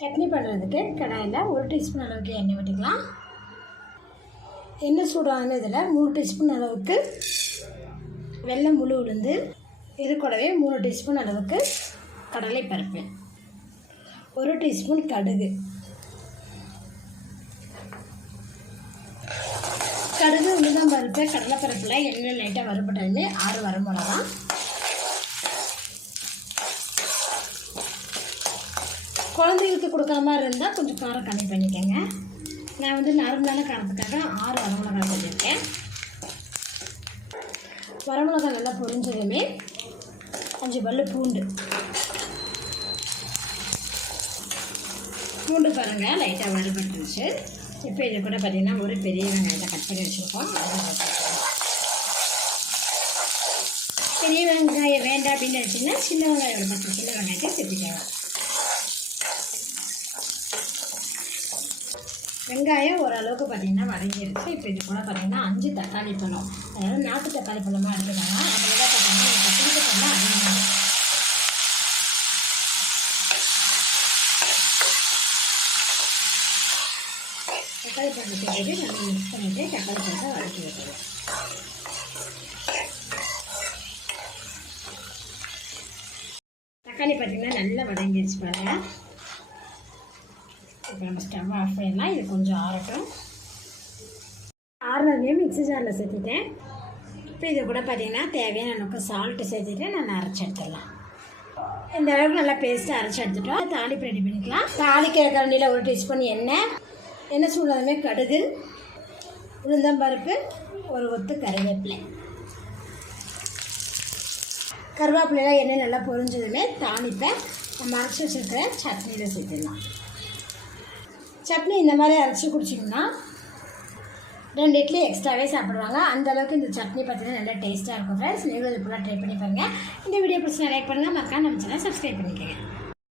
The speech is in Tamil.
சட்னி பண்ணுறதுக்கு கடாயில் ஒரு டீஸ்பூன் அளவுக்கு எண்ணெய் விட்டுக்கலாம் எண்ணெய் சூடான இதில் மூணு டீஸ்பூன் அளவுக்கு வெள்ளை முழு உளுந்து இது கூடவே மூணு டீஸ்பூன் அளவுக்கு கடலை பருப்பு ஒரு டீஸ்பூன் கடுகு. கடுகு உளுந்தம் பருப்பு கடலைப்பருப்பில் எண்ணெய் லைட்டாக வறுபட்டதுன்னு ஆறு தான் குழந்தைங்களுக்கு கொடுக்குற மாதிரி இருந்தால் கொஞ்சம் காரம் கம்மி பண்ணிக்கோங்க. நான் வந்து நார்மலான காரத்துக்காக ஆறு வரமிளகா செஞ்சுருக்கேன் வரமிளகா நல்லா பொரிஞ்சதுமே அஞ்சு பல்லு பூண்டு. பூண்டு பாருங்கள் லைட்டாக வறுபட்டுருச்சு. இப்போ இது கூட பார்த்திங்கன்னா ஒரு பெரிய வெங்காயத்தை கட் பண்ணி வச்சுருக்கோம். பெரிய வெங்காயம் வேண்டாம் அப்படின்னு நினச்சிங்கன்னா சின்ன வெங்காயம் ஒரு பத்து சின்ன வெங்காயத்தை செஞ்சுக்கலாம் வெங்காயம் ஓரளவுக்கு பார்த்தீங்கன்னா வதங்கிருச்சு. இப்போ இது கூட பார்த்தீங்கன்னா அஞ்சு தக்காளி பழம். அதாவது நாட்டு தக்காளி பழமாக எடுத்துக்கலாம் அதில் பார்த்திங்கன்னா எனக்கு பழம் அதிகமாக தக்காளி பழத்தை சேர்த்துட்டு நம்ம மிக்ஸ் பண்ணிவிட்டு தக்காளி பழத்தை வதக்கி வைக்கணும் தக்காளி பார்த்தீங்கன்னா நல்லா வதங்கிருச்சு பாருங்கள் இப்போ நம்ம ஸ்டவ் ஆஃப் பண்ணிடலாம் இது கொஞ்சம் ஆறட்டும். ஆறுனதையும் மிக்ஸி ஜாரில் சேர்த்துட்டேன். இப்போ இது கூட பார்த்தீங்கன்னா தேவையான அளவுக்கு சால்ட்டு சேர்த்துட்டு நான் அரைச்சி எடுத்துடலாம். இந்த அளவுக்கு நல்லா பேஸ்ட்டு அரைச்சி எடுத்துட்டோம். தாளிப்பு ரெடி பண்ணிக்கலாம். தாளிக்கிற கரண்டியில் ஒரு டீஸ்பூன் எண்ணெய். எண்ணெய் சூடாதுமே கடுகு உளுந்தம்பருப்பு ஒரு ஒத்து கருவேப்பிலை. கருவேப்பிலையெல்லாம் எண்ணெய் நல்லா பொரிஞ்சதுமே தாளிப்பை நம்ம அரைச்சி வச்சுருக்கிற சட்னியில் சேர்த்துடலாம். சட்னி இந்த மாதிரி அரைச்சி குடிச்சிங்கன்னா ரெண்டு இட்லி எக்ஸ்ட்ராவே சாப்பிடுவாங்க. அந்த அளவுக்கு இந்த சட்னி பார்த்தீங்கன்னா நல்லா டேஸ்ட்டாக இருக்கும் ஃப்ரெண்ட்ஸ் நீங்களும் இது ஃபுல்லாக ட்ரை பண்ணி பாருங்கள் இந்த வீடியோ பிடிச்சி லைக் பண்ணுங்கள் மக்கா நம்ம சேனல் சப்ஸ்கிரைப் பண்ணிக்கோங்க.